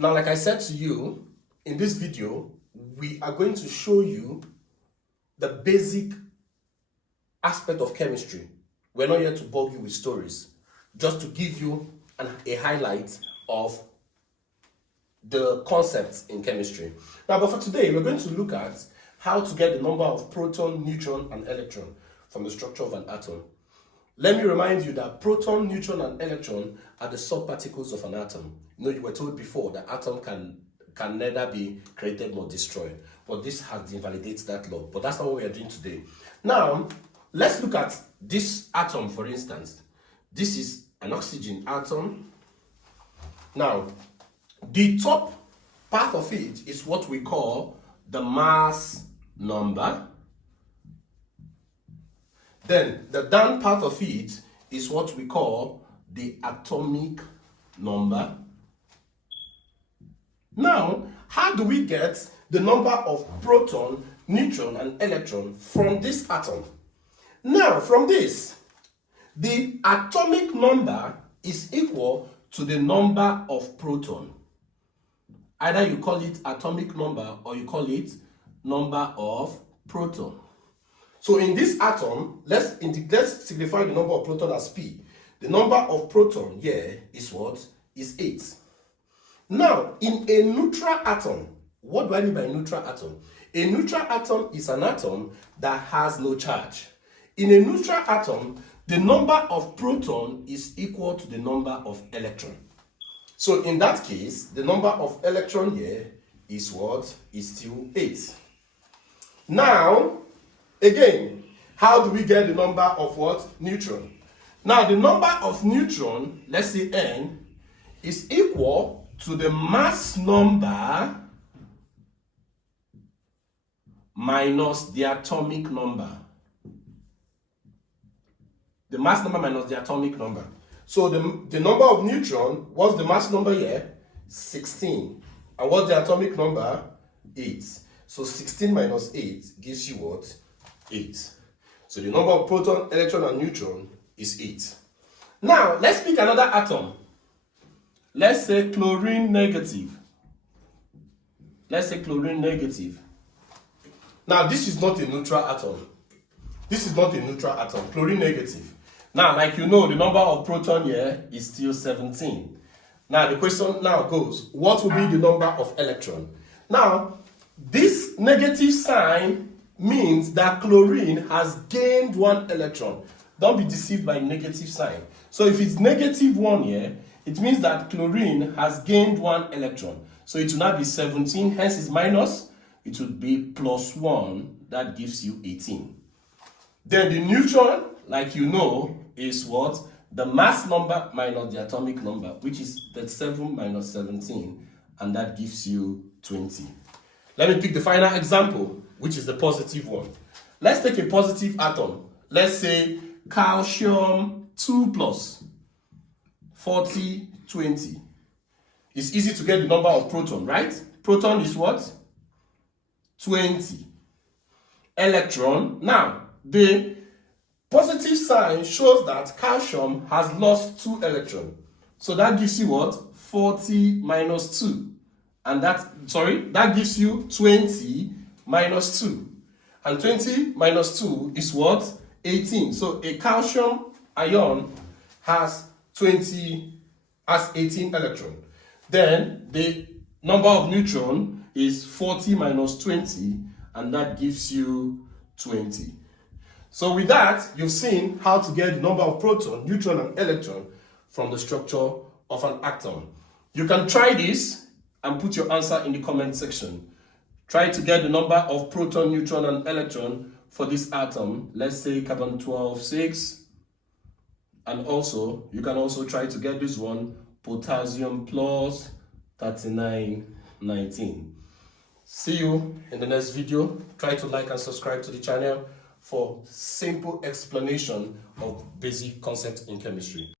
Now, like I said to you, in this video, we are going to show you the basic aspect of chemistry. We're not here to bug you with stories, just to give you a highlight of the concepts in chemistry. Now, but for today, we're going to look at how to get the number of proton, neutron, and electron from the structure of an atom. Let me remind you that proton, neutron, and electron are the subparticles of an atom. You know, you were told before that atom can neither be created nor destroyed. But this has invalidated that law. But that's not what we are doing today. Now, let's look at this atom, for instance. This is an oxygen atom. Now, the top part of it is what we call the mass number. Then the down part of it is what we call the atomic number. Now, how do we get the number of proton, neutron, and electron from this atom? Now, from this, the atomic number is equal to the number of proton. Either you call it atomic number or you call it number of proton. So in this atom, let's signify the number of proton as P. The number of proton here is what? Is 8. Now, in a neutral atom, what do I mean by a neutral atom? A neutral atom is an atom that has no charge. In a neutral atom, the number of proton is equal to the number of electron. So in that case, the number of electron here is what? Is still 8. Now, again, how do we get the number of what? Neutron. Now, the number of neutron, let's say N, is equal to the mass number minus the atomic number. The mass number minus the atomic number. So the number of neutron, what's the mass number here? 16. And what's the atomic number? 8. So 16 minus 8 gives you what? 8. So the number of proton, electron, and neutron is 8. Now, let's pick another atom. Let's say chlorine negative. Let's say chlorine negative. Now, this is not a neutral atom. This is not a neutral atom. Chlorine negative. Now, like you know, the number of proton here is still 17. Now, the question now goes, what will be the number of electron? Now, this negative sign means that chlorine has gained 1 electron. Don't be deceived by negative sign. So if it's -1 here, it means that chlorine has gained 1 electron. So it will not be 17, hence it's minus. It would be +1, that gives you 18. Then the neutron, like you know, is what? The mass number minus the atomic number, which is 37 minus 17, and that gives you 20. Let me pick the final example, which is the positive one. Let's take a positive atom. Let's say calcium 2+, 40, 20. It's easy to get the number of proton, right? Proton is what? 20. Electron. Now, the positive sign shows that calcium has lost 2 electrons. So that gives you what? 40 minus 2. And that gives you 20 minus 2. And 20 minus 2 is what? 18. So a calcium ion has 18 electrons. Then the number of neutron is 40 minus 20, and that gives you 20. So with that, you've seen how to get the number of proton, neutron, and electron from the structure of an atom. You can try this and put your answer in the comment section. Try to get the number of proton, neutron, and electron for this atom. Let's say carbon 12, 6. And also, you can also try to get this one, potassium plus 39, 19. See you in the next video. Try to like and subscribe to the channel for simple explanation of basic concepts in chemistry.